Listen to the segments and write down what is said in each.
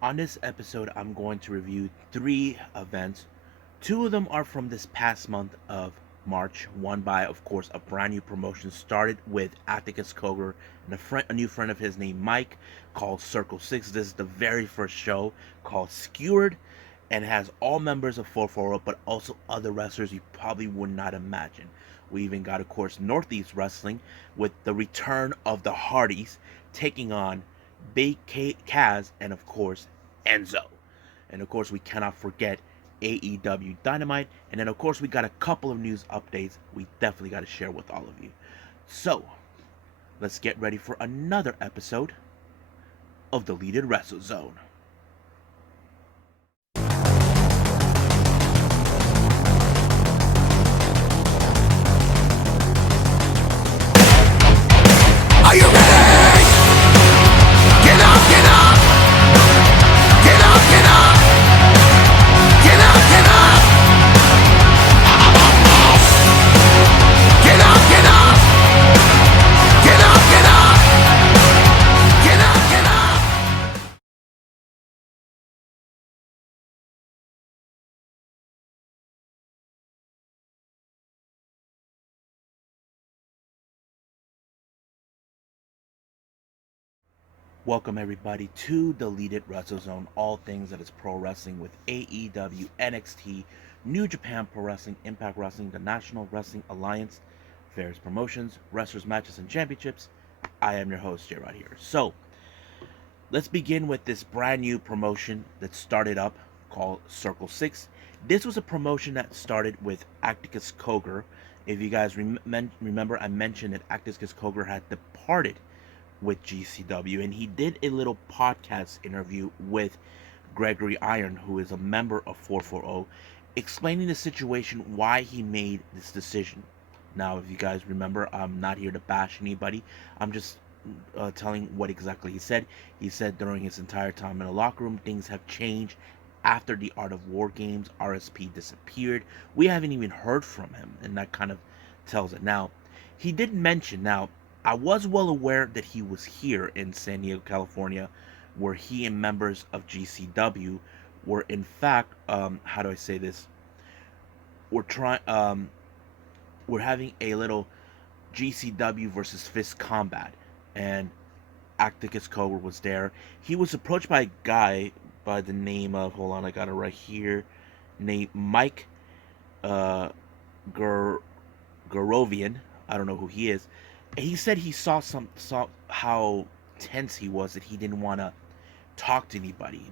On this episode, I'm going to review three events. Two of them are from this past month of March, one by, of course, a brand new promotion started with Atticus Cogar and a new friend of his named Mike called Circle 6. This is the very first show called Skewered and has all members of 440, but also other wrestlers you probably would not imagine. We even got, of course, Northeast Wrestling with the return of the Hardys taking on Big Kaz and, of course, Enzo. And, of course, we cannot forget AEW Dynamite. And then, of course, we got a couple of news updates we definitely got to share with all of you. So, let's get ready for another episode of the Deleted Wrestle Zone. Are you ready? Get up, get up! Get up, get up! Get up, get up! Get up, get up! Get up, get up! Get up, get up! Welcome everybody to Deleted Wrestle Zone, all things that is pro wrestling with AEW, NXT, New Japan Pro Wrestling, Impact Wrestling, the National Wrestling Alliance, various promotions, wrestlers, matches, and championships. I am your host, J-Rod here. So, let's begin with this brand new promotion that started up called Circle 6. This was a promotion that started with Atticus Cogar. If you guys remember, I mentioned that Atticus Cogar had departed with GCW, and he did a little podcast interview with Gregory Iron, who is a member of 440, explaining the situation, why he made this decision. Now, if you guys remember, I'm not here to bash anybody. I'm just telling what exactly he said. He said during his entire time in the locker room, things have changed. After the Art of War games, RSP disappeared. We haven't even heard from him, and that kind of tells it. Now, he did mention, now, I was well aware that he was here in San Diego, California, where he and members of GCW were, in fact, how do I say this? We're trying, we're having a little GCW versus Fist combat, and Atticus Cogar was there. He was approached by a guy by the name of, hold on, I got it right here, named Mike uh, Garovian. I don't know who he is. He said he saw how tense he was, that he didn't want to talk to anybody.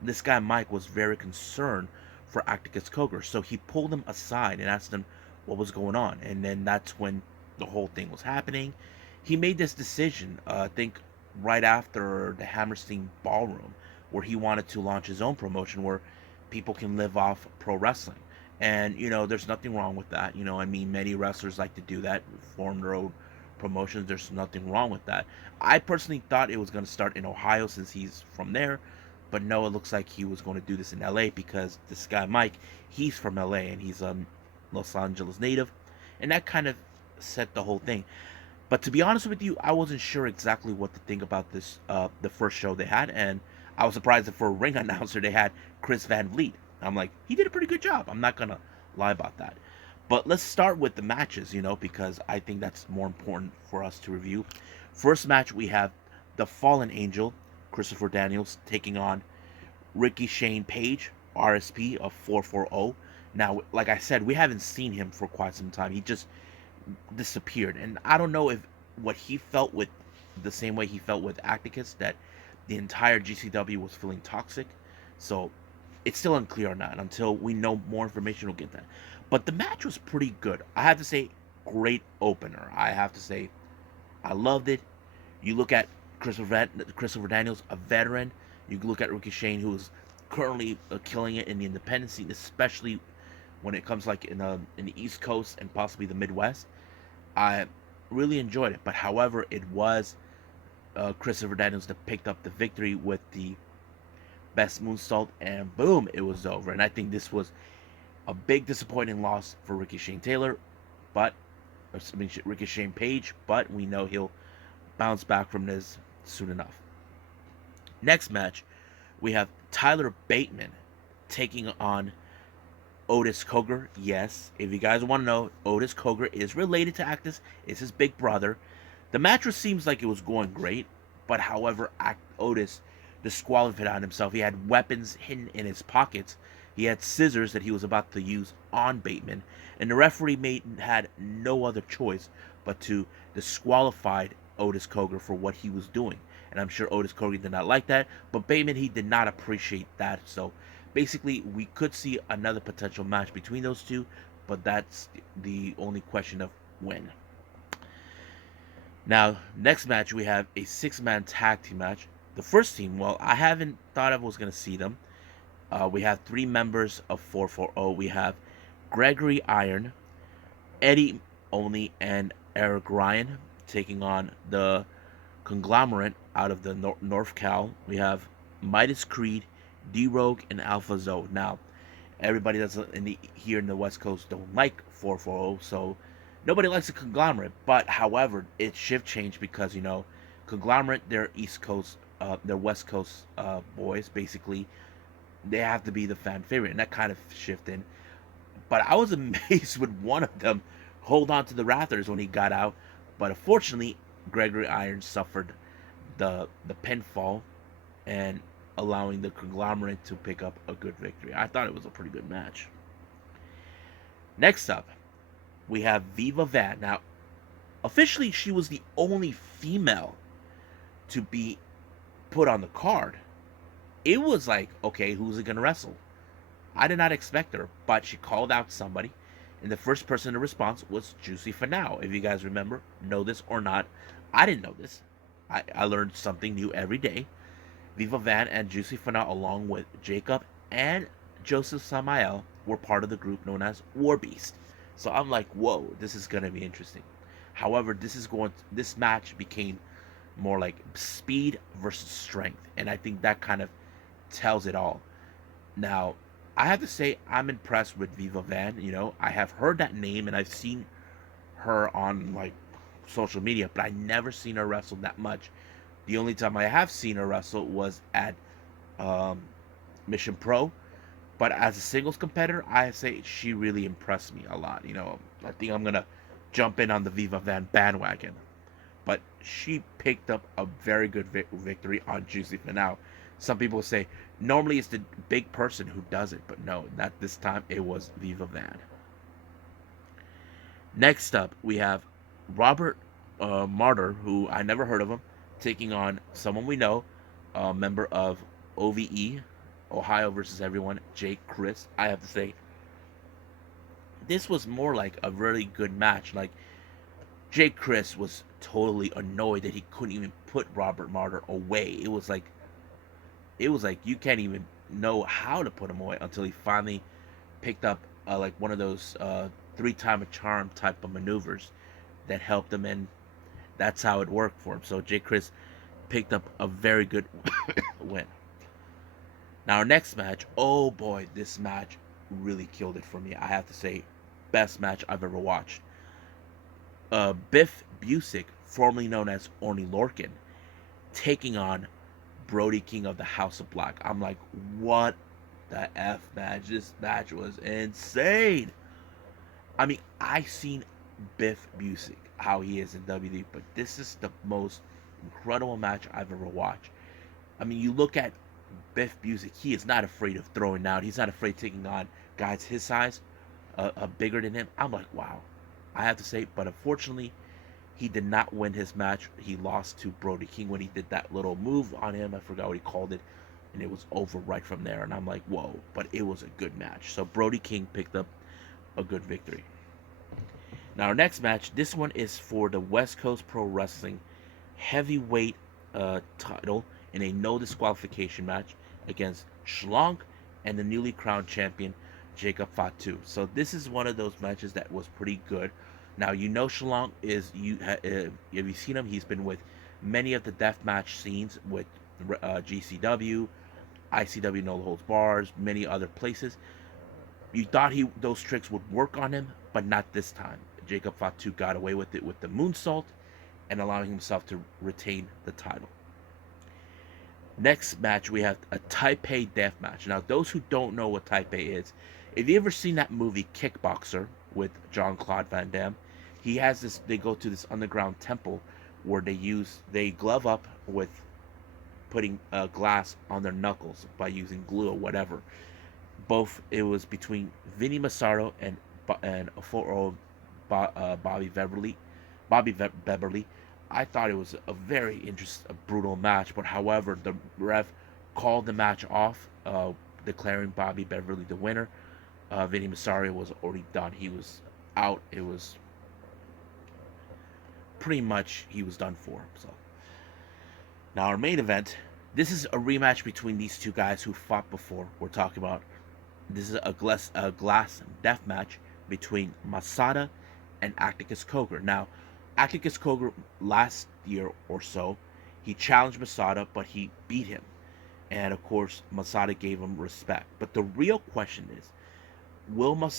This guy Mike was very concerned for Atticus Cogar, so he pulled him aside and asked him what was going on, and then that's when the whole thing was happening. He made this decision, I think, right after the Hammerstein Ballroom, where he wanted to launch his own promotion where people can live off pro wrestling. And there's nothing wrong with that. I mean, many wrestlers like to do that, form their own promotions. There's nothing wrong with that. I personally thought it was going to start in Ohio since he's from there, but no, it looks like he was going to do this in LA because this guy Mike, he's from LA and he's a Los Angeles native, and that kind of set the whole thing. But to be honest with you, I wasn't sure exactly what to think about this, the first show they had, and I was surprised that for a ring announcer they had Chris Van Vliet. I'm like, he did a pretty good job. I'm not gonna lie about that. But let's start with the matches, because I think that's more important for us to review. First match, we have the Fallen Angel, Christopher Daniels, taking on Ricky Shane Page, RSP of 440. Now, like I said, we haven't seen him for quite some time. He just disappeared, and I don't know if what he felt with the same way he felt with Atticus, that the entire GCW was feeling toxic. So it's still unclear on that. Until we know more information, we'll get that. But the match was pretty good. I have to say, great opener. I have to say, I loved it. You look at Christopher Daniels, a veteran. You look at Ricky Shane, who is currently killing it in the independent scene, especially when it comes like in the East Coast and possibly the Midwest. I really enjoyed it. But however, it was Christopher Daniels that picked up the victory with the best moonsault, and boom, it was over. And I think this was a big disappointing loss for Ricky Shane Taylor, but Ricky Shane Page, but we know he'll bounce back from this soon enough. Next match, We have Tyler Bateman taking on Otis Cogar. Yes, if you guys want to know, Otis Cogar is related to Actus. It's his big brother. The match seems like it was going great, but however, Otis disqualified on himself. He had weapons hidden in his pockets. He had scissors that he was about to use on Bateman, and the had no other choice but to disqualify Otis Cogar for what he was doing. And I'm sure Otis Cogar did not like that, but Bateman, he did not appreciate that. So basically, we could see another potential match between those two, but that's the only question of when. Now, next match, we have a six-man tag team match. The first team, well, I haven't thought I was going to see them. We have three members of 440. We have Gregory Iron, Eddie Only, and Eric Ryan taking on the conglomerate out of the North Cal. We have Midas Creed, D Rogue, and Alpha Zoe. Now, everybody that's here in the West Coast don't like 440, so nobody likes a conglomerate. But however, it shift changed because conglomerate, they're East Coast, they're West Coast boys. Basically, they have to be the fan favorite, and that kind of shifted. But I was amazed with one of them hold on to the rafters when he got out. But unfortunately, Gregory Irons suffered the pinfall and allowing the conglomerate to pick up a good victory. I thought it was a pretty good match. Next up, we have Viva Van. Now, officially, she was the only female to be put on the card. It was like, okay, who's it going to wrestle? I did not expect her, but she called out somebody, and the first person to respond was Juicy Finau. If you guys know this or not, I didn't know this. I learned something new every day. Viva Van and Juicy Finau, along with Jacob and Joseph Samael, were part of the group known as War Beast. So I'm like, whoa, this is gonna be interesting. However, this match became more like speed versus strength, and I think that kind of tells it all. Now, I have to say I'm impressed with Viva Van. I have heard that name and I've seen her on like social media, but I never seen her wrestle that much. The only time I have seen her wrestle was at um, Mission Pro, but as a singles competitor, I say she really impressed me a lot. I think I'm gonna jump in on the Viva Van bandwagon. But she picked up a very good victory on Juicy Finau. Some people say normally it's the big person who does it, but no, not this time. It was Viva Van. Next up, we have Robert Martyr, who I never heard of him, taking on someone we know, a member of OVE, Ohio versus Everyone, Jake Chris. I have to say, this was more like a really good match. Like, Jake Chris was totally annoyed that he couldn't even put Robert Martyr away. It was like you can't even know how to put him away until he finally picked up like one of those three-time a charm type of maneuvers that helped him, and that's how it worked for him. So Jake Chris picked up a very good win. Now our next match, oh boy, this match really killed it for me. I have to say, best match I've ever watched. Biff Busick, formerly known as Orny Lorcan, taking on Brody King of the House of Black. I'm like, what the F match? This match was insane. I mean, I seen Biff Busick, how he is in WWE, but this is the most incredible match I've ever watched. I mean, you look at Biff Busick, he is not afraid of throwing down. He's not afraid of taking on guys his size, bigger than him. I'm like, wow. I have to say, but unfortunately, he did not win his match. He lost to Brody King when he did that little move on him. I forgot what he called it. And it was over right from there. And I'm like, whoa. But it was a good match. So Brody King picked up a good victory. Now, our next match, this one is for the West Coast Pro Wrestling heavyweight title in a no disqualification match against Schlonk and the newly crowned champion, Jacob Fatu. So this is one of those matches that was pretty good. Now, Schlonk is, have you seen him? He's been with many of the deathmatch scenes with GCW, ICW No Holds Bars, many other places. You thought those tricks would work on him, but not this time. Jacob Fatu got away with it with the moonsault and allowing himself to retain the title. Next match, we have a Taipei death match. Now, those who don't know what Taipei is, if you ever seen that movie Kickboxer with Jean Claude Van Damme, he has this. They go to this underground temple where they glove up with putting glass on their knuckles by using glue or whatever. Both it was between Vinny Massaro and Bobby Beverly. Beverly. I thought it was a very interesting, brutal match, but however, the ref called the match off, declaring Bobby Beverly the winner. Vinny Massaro was already done. He was out. It was pretty much he was done for. So now our main event. This is a rematch between these two guys who fought before. We're talking about this is a glass death match between Masada and Atticus Cogar. Now, Atticus Cogar last year or so, he challenged Masada, but he beat him. And of course, Masada gave him respect. But the real question is,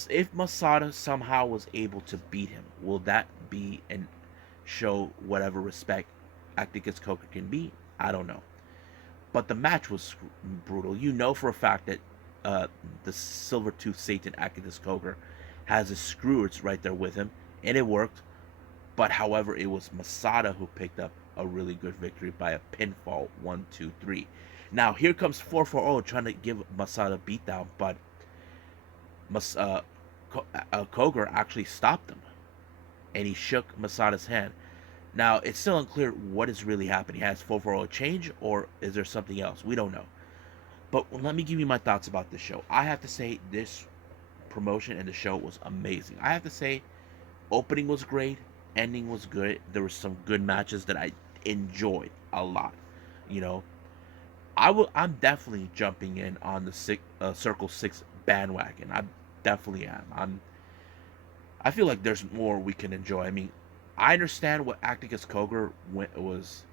if Masada somehow was able to beat him, will that be and show whatever respect Atticus Cogar can be? I don't know. But the match was brutal. You know for a fact that the Silver Tooth Satan Atticus Cogar has his screws right there with him, and it worked. But however, it was Masada who picked up a really good victory by a pinfall 1-2-3. Now here comes 440 trying to give Masada a beatdown, but Mas- uh, Cogar actually stopped him, and he shook Masada's hand. Now it's still unclear what is really happening. Has 440 changed, or is there something else? We don't know. But let me give you my thoughts about this show. I have to say this promotion and the show was amazing. I have to say opening was great, ending was good. There were some good matches that I enjoyed a lot. You know, I'm definitely jumping in on the Circle Six bandwagon. I definitely am. I feel like there's more we can enjoy. I mean, I understand what Atticus Cogar was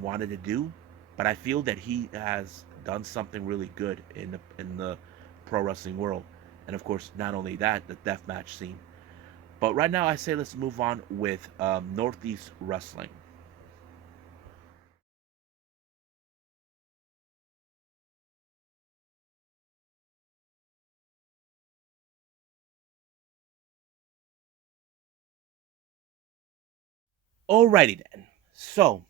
wanted to do, but I feel that he has done something really good in the pro wrestling world, and of course, not only that, the deathmatch scene. But right now, I say let's move on with Northeast Wrestling. Alrighty then. So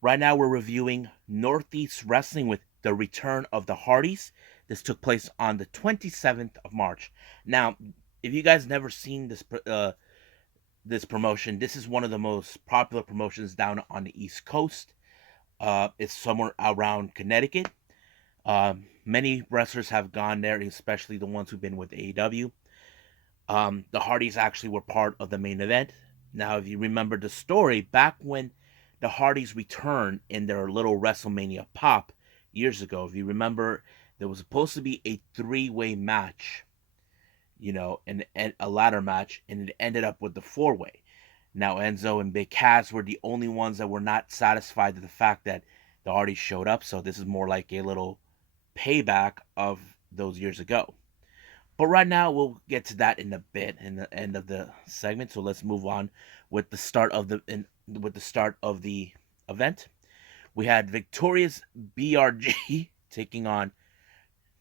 right now we're reviewing Northeast Wrestling with the return of the Hardys. This took place on the 27th of March. Now, if you guys never seen this promotion, this is one of the most popular promotions down on the East Coast. It's somewhere around Connecticut. Many wrestlers have gone there, especially the ones who've been with AEW. The Hardys actually were part of the main event. Now, if you remember the story, back when the Hardys returned in their little WrestleMania pop years ago, if you remember, there was supposed to be a three-way match, and a ladder match, and it ended up with the four-way. Now, Enzo and Big Cass were the only ones that were not satisfied with the fact that the Hardys showed up, so this is more like a little payback of those years ago. But right now, we'll get to that in a bit in the end of the segment. So let's move on with the start of the event. We had Victoria's BRG taking on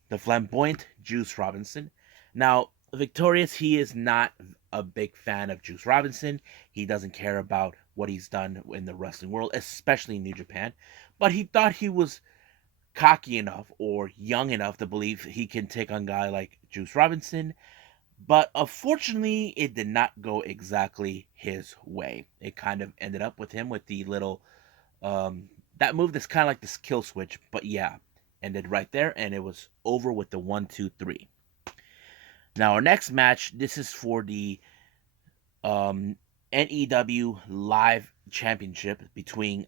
the flamboyant Juice Robinson. Now, Victorious, he is not a big fan of Juice Robinson. He doesn't care about what he's done in the wrestling world, especially in New Japan. But he thought he was cocky enough or young enough to believe he can take on a guy like Juice Robinson. But unfortunately, it did not go exactly his way. It kind of ended up with him with the little that move that's kind of like this kill switch, but yeah, ended right there, and it was over with the 1-2-3. Now our next match, this is for the um, NEW Live Championship between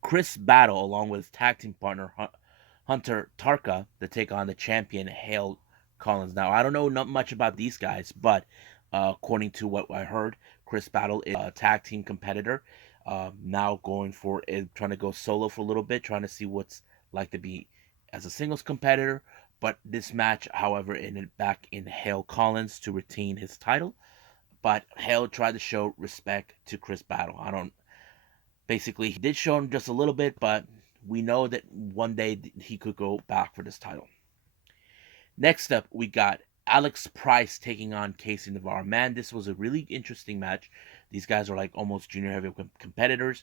Chris Battle along with his tag team partner Hunter Tarka to take on the champion Hale Collins. Now I don't know not much about these guys, but according to what I heard, Chris Battle is a tag team competitor. Now going for trying to go solo for a little bit, trying to see what's like to be as a singles competitor. But this match, however, ended back in Hale Collins to retain his title. But Hale tried to show respect to Chris Battle. I don't. Basically, he did show him just a little bit, but we know that one day he could go back for this title. Next up, we got Alex Price taking on Casey Navarro. Man, this was a really interesting match. These guys are like almost junior heavyweight competitors,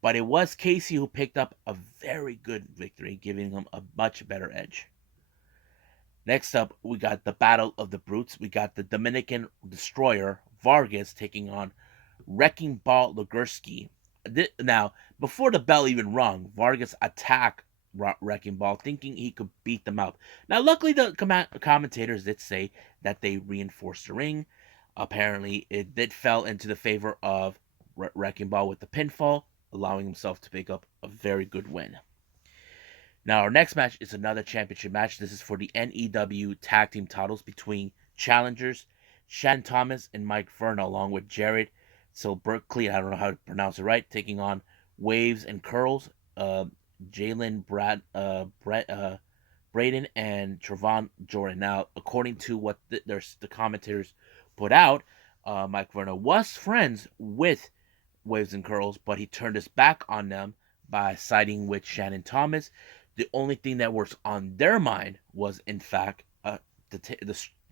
but it was Casey who picked up a very good victory, giving him a much better edge. Next up, we got the Battle of the Brutes. We got the Dominican Destroyer Vargas taking on Wrecking Ball Lugursky. Now, before the bell even rung, Vargas attacked Wrecking Ball, thinking he could beat them out. Now, luckily, the commentators did say that they reinforced the ring. Apparently, it did fell into the favor of Wrecking Ball with the pinfall, allowing himself to pick up a very good win. Now, our next match is another championship match. This is for the NEW Tag Team titles between challengers Shannon Thomas and Mike Verna, along with Jared Berkeley, I don't know how to pronounce it right, taking on Waves and Curls, Jalen Braden, and Trevon Jordan. Now, according to what the commentators put out, Mike Verna was friends with Waves and Curls, but he turned his back on them by siding with Shannon Thomas. The only thing that was on their mind was, in fact, to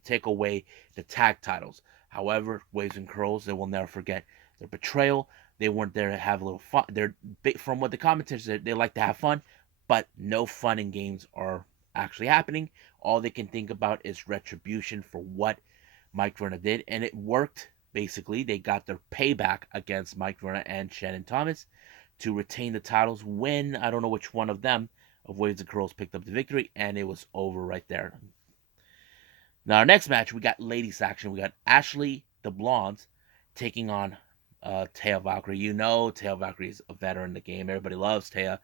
take away the tag titles. However, Waves and Curls, they will never forget their betrayal. They weren't there to have a little fun. They're, from what the commentators said, they like to have fun, but no fun and games are actually happening. All they can think about is retribution for what Mike Verna did, and it worked. Basically, they got their payback against Mike Verna and Shannon Thomas to retain the titles. When I don't know which one of them of Waves and Curls picked up the victory, and it was over right there. Now, our next match, we got ladies action. We got Ashley the Blondes taking on Taya Valkyrie. You know, Taya Valkyrie is a veteran in the game. Everybody loves Taya.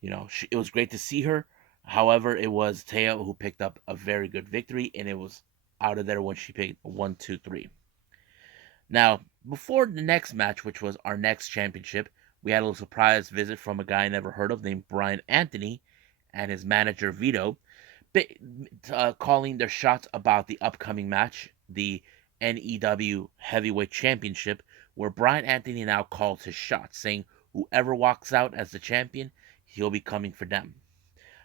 You know, it was great to see her. However, it was Taya who picked up a very good victory, and it was out of there when she picked 1, 2, 3. Now, before the next match, which was our next championship, we had a little surprise visit from a guy I never heard of named Brian Anthony and his manager Vito, calling their shots about the upcoming match, the NEW Heavyweight Championship, where Brian Anthony now calls his shots, saying whoever walks out as the champion, he'll be coming for them.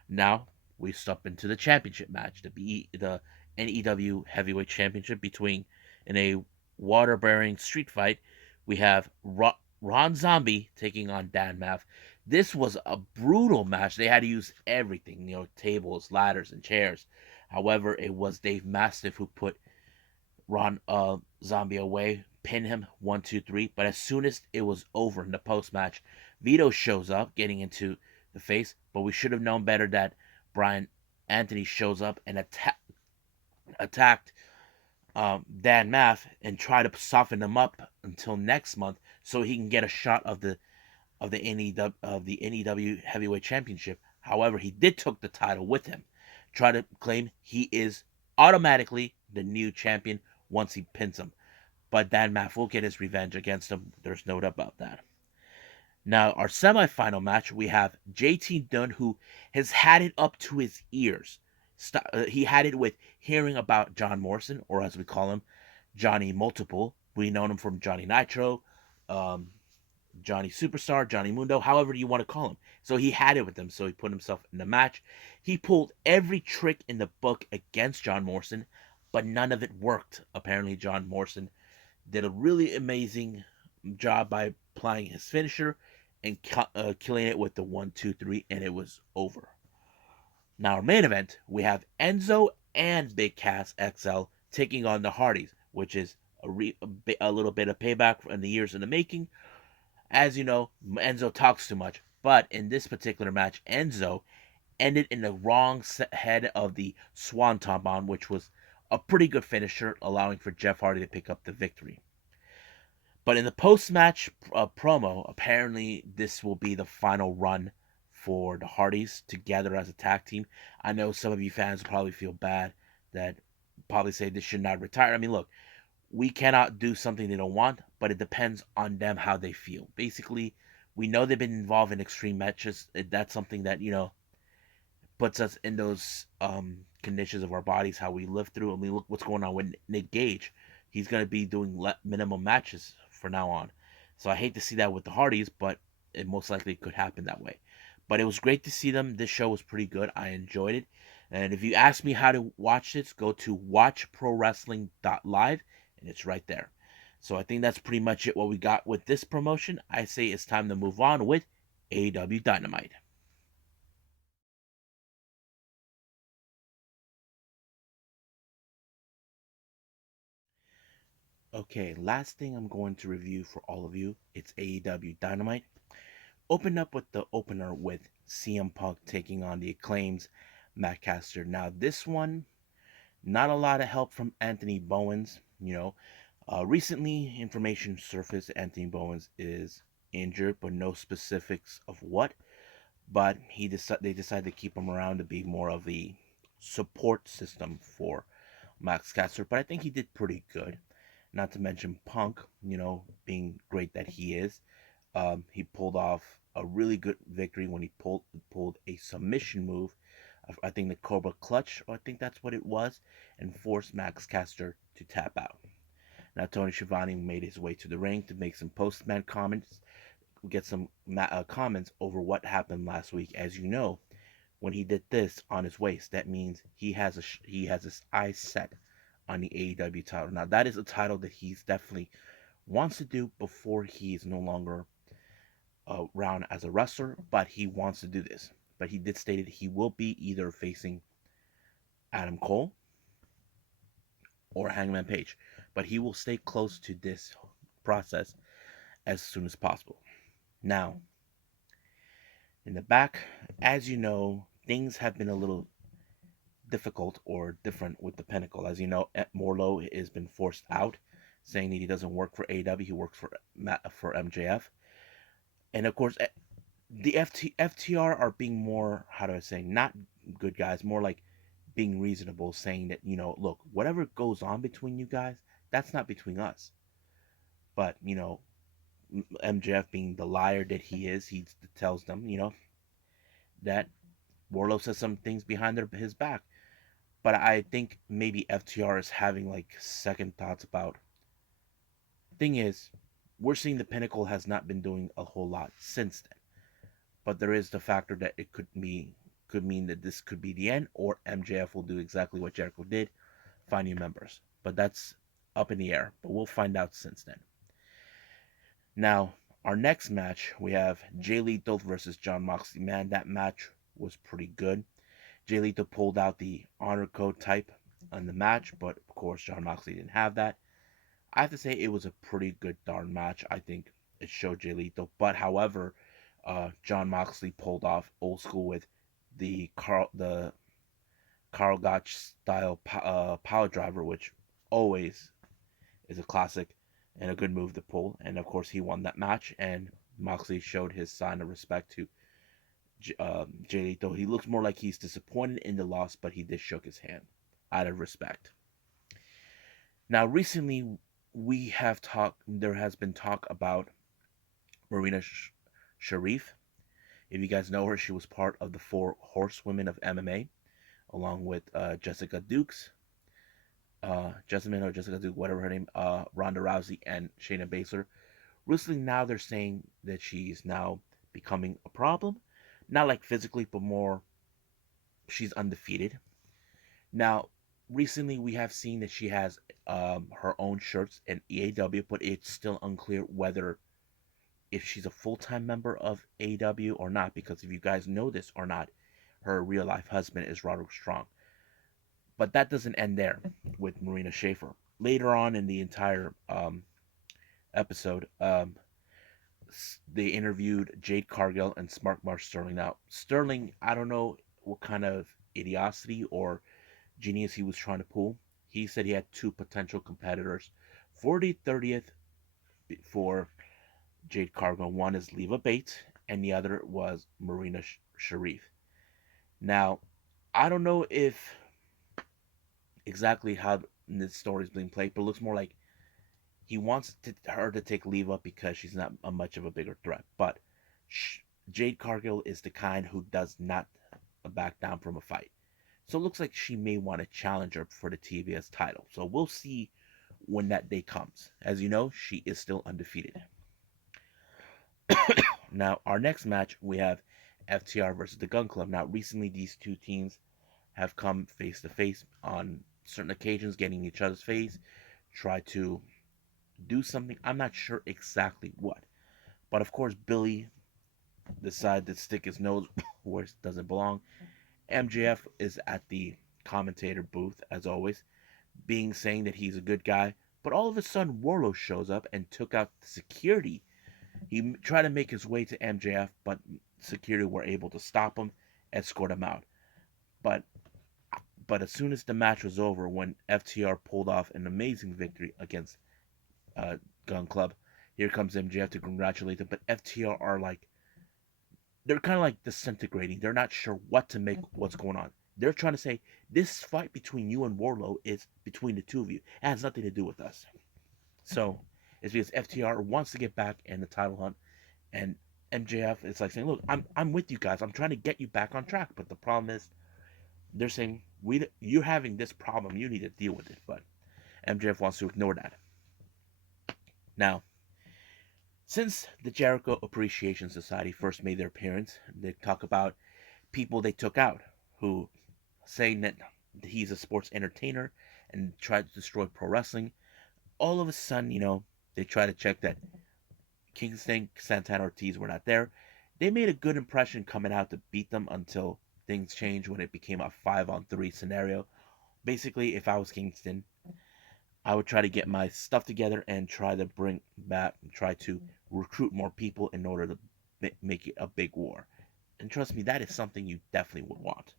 Now, we step into the championship match, the NEW Heavyweight Championship in a water-bearing street fight. We have Ron Zombie taking on Dan Maff. This was a brutal match. They had to use everything, tables, ladders, and chairs. However, it was Dave Mastiff who put Ron Zombie away, pinned him 1, 2, 3. But as soon as it was over in the post-match, Vito shows up, getting into the face. But we should have known better that Brian Anthony shows up and attacked Dan Maff and try to soften him up until next month so he can get a shot of the NEW Heavyweight Championship. However, he did took the title with him, try to claim he is automatically the new champion once he pins him. But Dan Maff will get his revenge against him. There's no doubt about that. Now, our semifinal match, we have JT Dunn, who has had it up to his ears. He had it with hearing about John Morrison, or as we call him, Johnny Multiple. We know him from Johnny Nitro, Johnny Superstar, Johnny Mundo, however you want to call him. So he had it with him, so he put himself in the match. He pulled every trick in the book against John Morrison, but none of it worked. Apparently, John Morrison did a really amazing job by applying his finisher and killing it with the 1, 2, 3, and it was over. Now, our main event, we have Enzo and Big Cass XL taking on the Hardys, which is a little bit of payback from the years in the making. As you know, Enzo talks too much, but in this particular match, Enzo ended in the wrong head of the Swanton Bomb, which was a pretty good finisher, allowing for Jeff Hardy to pick up the victory. But in the post-match promo, apparently this will be the final run for the Hardys together as a tag team. I know some of you fans probably feel bad that probably say this should not retire. I mean, look, we cannot do something they don't want, but it depends on them how they feel. Basically, we know they've been involved in extreme matches. That's something that, puts us in those conditions of our bodies, how we live through. I mean, look what's going on with Nick Gage. He's going to be doing minimum matches for now on. So I hate to see that with the Hardys, but it most likely could happen that way. But it was great to see them. This show was pretty good. I enjoyed it. And if you ask me how to watch this, go to watchprowrestling.live and it's right there. So I think that's pretty much it what we got with this promotion. I say it's time to move on with AEW Dynamite. Okay, last thing I'm going to review for all of you, it's AEW Dynamite. Opened up with the opener with CM Punk taking on the Acclaims Matt Caster. Now this one, not a lot of help from Anthony Bowens. Recently information surfaced Anthony Bowens is injured, but no specifics of what. But they decided to keep him around to be more of the support system for Max Caster. But I think he did pretty good. Not to mention Punk, being great that he is. He pulled off a really good victory when he pulled a submission move. I think the Cobra Clutch, or I think that's what it was, and forced Max Caster to tap out. Now Tony Schiavone made his way to the ring to make some post-match comments, get some comments over what happened last week. As you know, when he did this on his waist, that means he has his eyes set on the AEW title. Now that is a title that he's definitely wants to do before he is no longer around as a wrestler, but he wants to do this. But he did state that he will be either facing Adam Cole or Hangman Page, but he will stay close to this process as soon as possible. Now, in the back, as you know, things have been a little difficult or different with the Pinnacle. As you know, Morlow has been forced out, saying that he doesn't work for AEW, he works for MJF. And of course, the FTR are being more, how do I say, not good guys, more like being reasonable, saying that, look, whatever goes on between you guys, that's not between us. But, MJF being the liar that he is, he tells them, that Warlow says some things behind his back. But I think maybe FTR is having like second thoughts about. Thing is, we're seeing the Pinnacle has not been doing a whole lot since then. But there is the factor that it could mean that this could be the end, or MJF will do exactly what Jericho did, find new members. But that's up in the air. But we'll find out since then. Now, our next match, we have Jay Lethal versus John Moxley. Man, that match was pretty good. Jay Lethal pulled out the honor code type on the match, but of course John Moxley didn't have that. I have to say it was a pretty good darn match. I think it showed Jay Lethal, but however, John Moxley pulled off old school with the Carl Gotch style power driver, which always is a classic and a good move to pull. And of course, he won that match, and Moxley showed his sign of respect to Jay Lethal. He looks more like he's disappointed in the loss, but he did shook his hand out of respect. Now, recently, there has been talk about Marina Sharif. If you guys know her, she was part of the four horsewomen of MMA, along with Jessica Dukes, Jessamine or Jessica Duke, whatever her name, Ronda Rousey, and Shayna Baszler. Recently, now they're saying that she's now becoming a problem. Not like physically, but more she's undefeated. Now, recently we have seen that she has her own shirts in EAW, but it's still unclear whether if she's a full-time member of AEW or not, because if you guys know this or not, her real-life husband is Roderick Strong. But that doesn't end there with Marina Schaefer. Later on in the entire episode, they interviewed Jade Cargill and Smart Mark Sterling. Now, Sterling, I don't know what kind of idiocy or genius he was trying to pull. He said he had two potential competitors for the 30th for Jade Cargill. One is Leva Bates, and the other was Marina Sharif. Now, I don't know if exactly how this story is being played, but it looks more like he wants her to take Leva because she's not a much of a bigger threat. But Jade Cargill is the kind who does not back down from a fight. So it looks like she may want to challenge her for the TBS title. So we'll see when that day comes. As you know, she is still undefeated. Now, our next match, we have FTR versus the Gun Club. Now, recently, these two teams have come face to face on certain occasions, getting in each other's face, try to do something. I'm not sure exactly what. But of course, Billy decided to stick his nose where it doesn't belong. MJF is at the commentator booth, as always, being saying that he's a good guy. But all of a sudden, Warlow shows up and took out the security. He tried to make his way to MJF, but security were able to stop him, escort him out. But but as soon as the match was over, when FTR pulled off an amazing victory against uh, Gun Club, here comes MJF to congratulate them. But FTR are like, they're kind of like disintegrating. They're not sure what to make, what's going on. They're trying to say this fight between you and Warlow is between the two of you. It has nothing to do with us. So it's because FTR wants to get back in the title hunt, and MJF is like saying, "Look, I'm with you guys. I'm trying to get you back on track." But the problem is, they're saying you're having this problem. You need to deal with it. But MJF wants to ignore that. Now, since the Jericho Appreciation Society first made their appearance, they talk about people they took out who saying that he's a sports entertainer and tried to destroy pro wrestling. All of a sudden, they try to check that Kingston, Santana Ortiz were not there. They made a good impression coming out to beat them until things changed when it became a 5-on-3 scenario. Basically, if I was Kingston, I would try to get my stuff together and try to bring back, try to recruit more people in order to make it a big war. And trust me, that is something you definitely would want.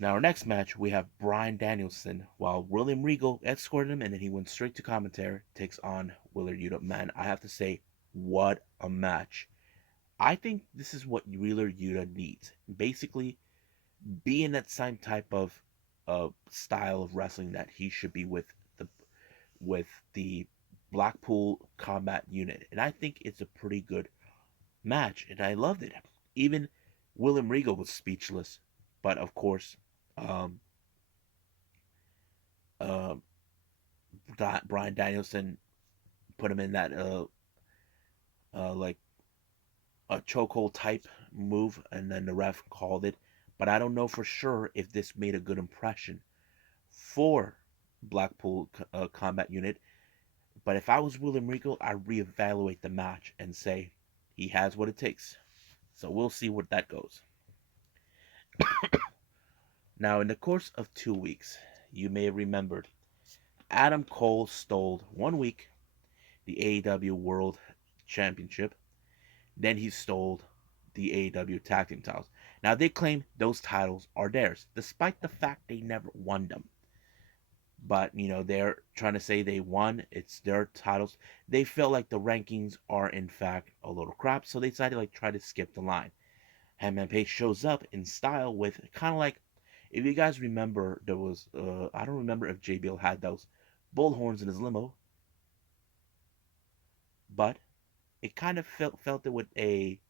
Now, our next match, we have Bryan Danielson, while William Regal escorted him, and then he went straight to commentary, takes on Willard Yuta. Man, I have to say, what a match. I think this is what Wheeler Yuta needs. Basically, be in that same type of style of wrestling that he should be the with the Blackpool Combat Unit, and I think it's a pretty good match, and I loved it. Even William Regal was speechless, but of course, um, uh, Bryan Danielson put him in that like a chokehold type move, and then the ref called it. But I don't know for sure if this made a good impression for Blackpool Combat Unit. But if I was William Regal, I'd reevaluate the match and say he has what it takes. So we'll see where that goes. Now, in the course of 2 weeks, you may have remembered Adam Cole stole 1 week the AEW World Championship. Then he stole the AEW Tag Team titles. Now, they claim those titles are theirs, despite the fact they never won them. But, they're trying to say they won. It's their titles. They feel like the rankings are, in fact, a little crap, so they decided to, try to skip the line. Hangman Page shows up in style with kind of like, if you guys remember, there was, I don't remember if JBL had those bullhorns in his limo, but it kind of felt it with a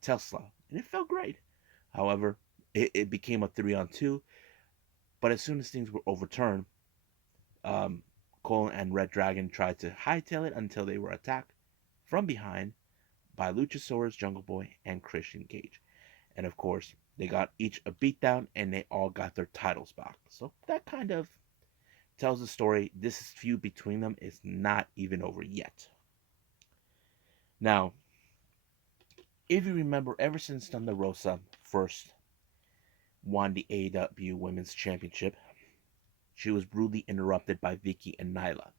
Tesla, and it felt great. However, it became a 3-on-2, but as soon as things were overturned, um, Cole and Red Dragon tried to hightail it until they were attacked from behind by Luchasaurus, Jungle Boy, and Christian Cage. And of course, they got each a beatdown and they all got their titles back. So that kind of tells the story. This feud between them is not even over yet. Now, if you remember, ever since Thunder Rosa first won the AEW Women's Championship, she was brutally interrupted by Vicky and Nyla.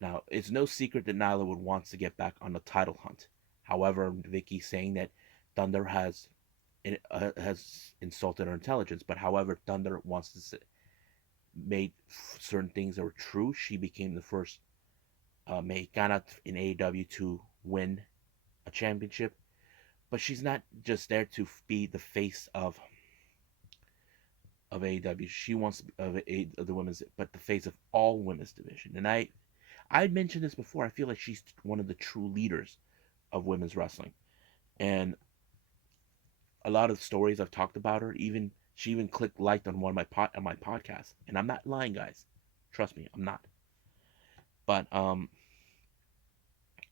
Now, it's no secret that Nyla would want to get back on the title hunt. However, Vicky saying that Thunder has insulted her intelligence, but however, Thunder wants to made certain things that were true. She became the first Mexicana in AEW to win a championship, but she's not just there to be the face of AEW. She wants to be of the women's, but the face of all women's division. And I mentioned this before. I feel like she's one of the true leaders of women's wrestling, and a lot of stories I've talked about her. Even she even clicked liked on one of my podcasts, and I'm not lying, guys. Trust me, I'm not. But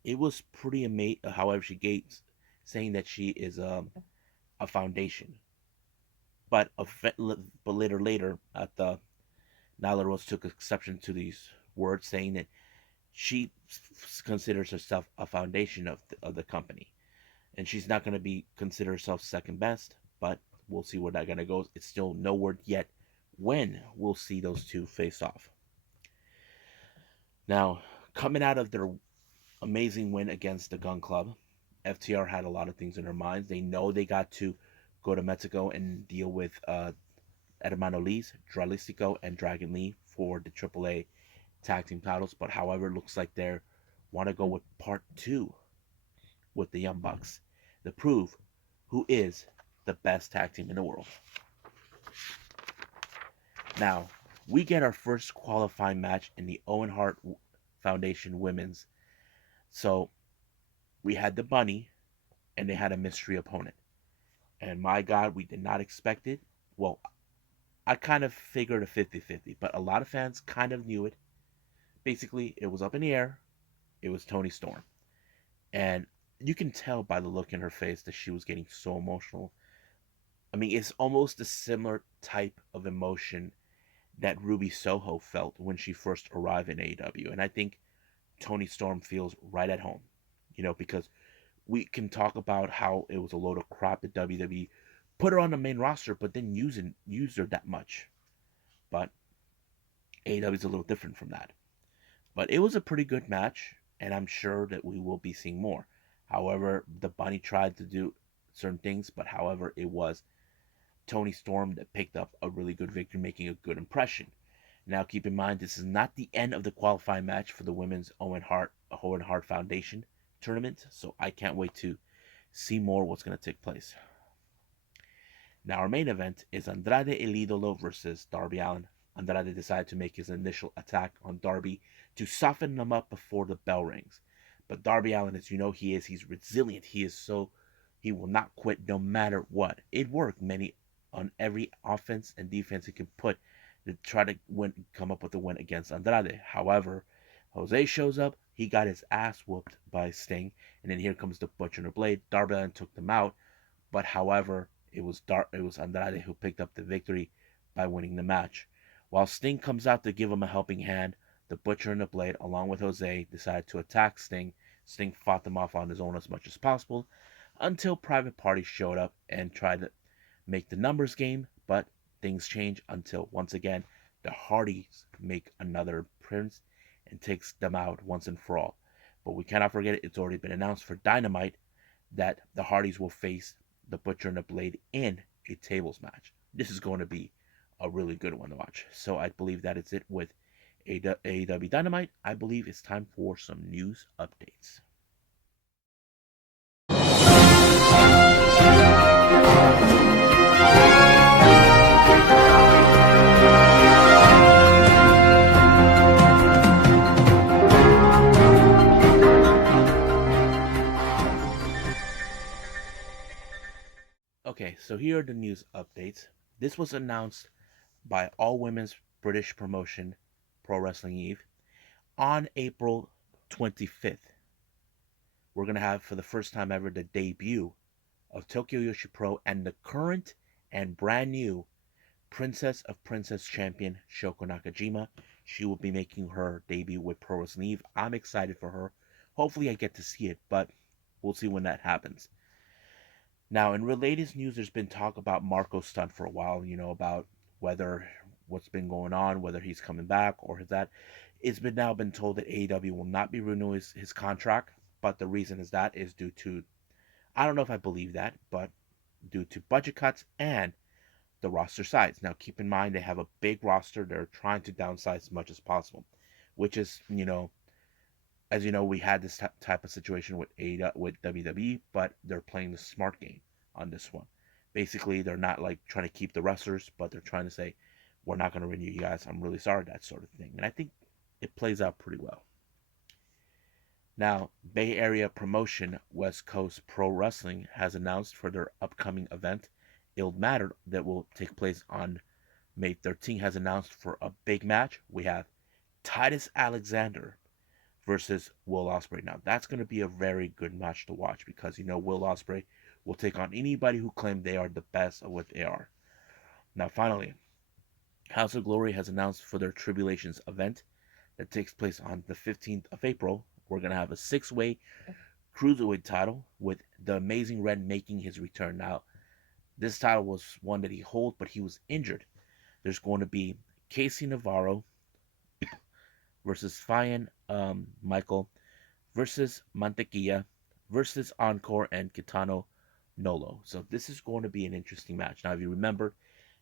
it was pretty amazing. However, she saying that she is a foundation. But but later at the Nyla Rose took exception to these words, saying that she considers herself a foundation of the company, and she's not going to be consider herself second best. But we'll see where that gonna go. It's still no word yet when we'll see those two face off. Now, coming out of their amazing win against the Gun Club, FTR had a lot of things in their minds. They know they got to go to Mexico and deal with Hermano Lee's, Dralistico, and Dragon Lee for the AAA tag team titles. But however, it looks like they want to go with part two with the Young Bucks to prove who is the best tag team in the world. Now, we get our first qualifying match in the Owen Hart Foundation Women's. So we had the Bunny, and they had a mystery opponent. And my God, we did not expect it. Well, I kind of figured a 50-50, but a lot of fans kind of knew it. Basically, it was up in the air. It was Toni Storm. And you can tell by the look in her face that she was getting so emotional. I mean, it's almost a similar type of emotion that Ruby Soho felt when she first arrived in AEW. And I think Toni Storm feels right at home, because we can talk about how it was a load of crap that WWE put her on the main roster, but then use her that much. But AEW is a little different from that. But it was a pretty good match, and I'm sure that we will be seeing more. However, the Bunny tried to do certain things, but however, it was Toni Storm that picked up a really good victory, making a good impression. Now, keep in mind, this is not the end of the qualifying match for the women's Owen Hart Foundation tournament, so I can't wait to see more what's going to take place. Now, our main event is Andrade El Idolo versus Darby Allin. Andrade decided to make his initial attack on Darby to soften him up before the bell rings. But Darby Allin, as you know, he's resilient. He will not quit no matter what. It worked many on every offense and defense he can put to try to come up with a win against Andrade. However, Jose shows up. He got his ass whooped by Sting, and then here comes the Butcher and the Blade. Darby Allin took them out, but however, it was Andrade who picked up the victory by winning the match. While Sting comes out to give him a helping hand, the Butcher and the Blade, along with Jose, decided to attack Sting. Sting fought them off on his own as much as possible until Private Party showed up and tried to make the numbers game, but things change until once again the Hardys make another appearance and takes them out once and for all. But we cannot forget it's already been announced for Dynamite that the Hardys will face the Butcher and the Blade in a tables match. This is going to be a really good one to watch. So I believe that is it with AEW Dynamite. I believe it's time for some news updates. Okay, so here are the news updates. This was announced by All Women's British Promotion Pro Wrestling Eve on April 25th. We're going to have, for the first time ever, the debut of Tokyo Yoshi Pro and the current and brand new Princess champion Shoko Nakajima. She will be making her debut with Pro Wrestling Eve. I'm excited for her. Hopefully I get to see it, but we'll see when that happens. Now, in related news, there's been talk about Marko Stunt for a while, about whether what's been going on, whether he's coming back or that. It's been now been told that AEW will not be renewing his contract, but the reason is due to, I don't know if I believe that, but due to budget cuts and the roster size. Now, keep in mind, they have a big roster. They're trying to downsize as much as possible, which is, as you know, we had this type of situation with WWE, but they're playing the smart game on this one. Basically, they're not like trying to keep the wrestlers, but they're trying to say, we're not going to renew you guys. I'm really sorry, that sort of thing. And I think it plays out pretty well. Now, Bay Area promotion West Coast Pro Wrestling has announced for their upcoming event, Ill Matter, that will take place on May 13th, has announced for a big match. We have Titus Alexander versus Will Ospreay. Now that's going to be a very good match to watch because Will Ospreay will take on anybody who claim they are the best of what they are. Now finally, House of Glory has announced for their Tribulations event that takes place on the 15th of April. We're going to have a six-way cruiserweight title with the Amazing Red making his return. Now, this title was one that he held, but he was injured. There's going to be Casey Navarro versus Fyan Michael versus Mantequilla versus Encore and Kitano Nolo. So this is going to be an interesting match. Now, if you remember,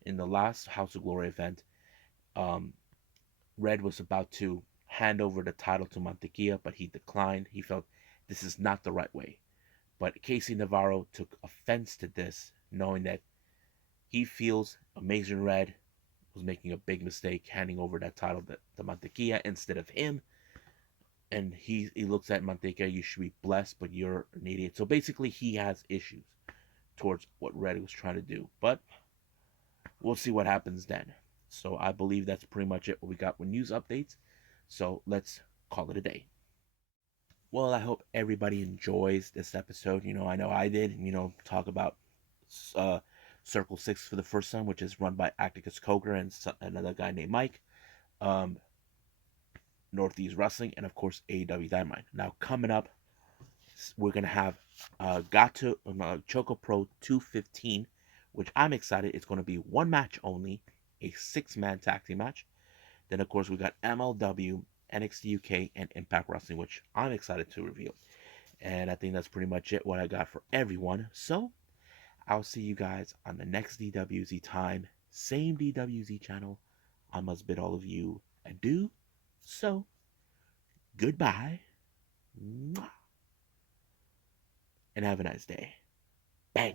in the last House of Glory event, um, Red was about to hand over the title to Mantequilla, but he declined. He felt this is not the right way. But Casey Navarro took offense to this, knowing that he feels Amazing Red was making a big mistake handing over that title to Mantequilla instead of him. And he looks at Mantequilla, you should be blessed, but you're an idiot. So basically, he has issues towards what Red was trying to do. But we'll see what happens then. So I believe that's pretty much it what we got with news updates. So let's call it a day. Well, I hope everybody enjoys this episode. I know I did. Talk about uh, Circle 6 for the first time, which is run by Atticus Cogar and another guy named Mike. Um, Northeast Wrestling, and of course AEW Dynamite. Now coming up, we're gonna have Gato Choco Pro 215, which I'm excited. It's gonna be one match only, a six-man tag team match. Then of course we got MLW, NXT UK, and Impact Wrestling, which I'm excited to reveal. And I think that's pretty much it. What I got for everyone. So I'll see you guys on the next DWZ time, same DWZ channel. I must bid all of you adieu. So goodbye. And have a nice day. Bang.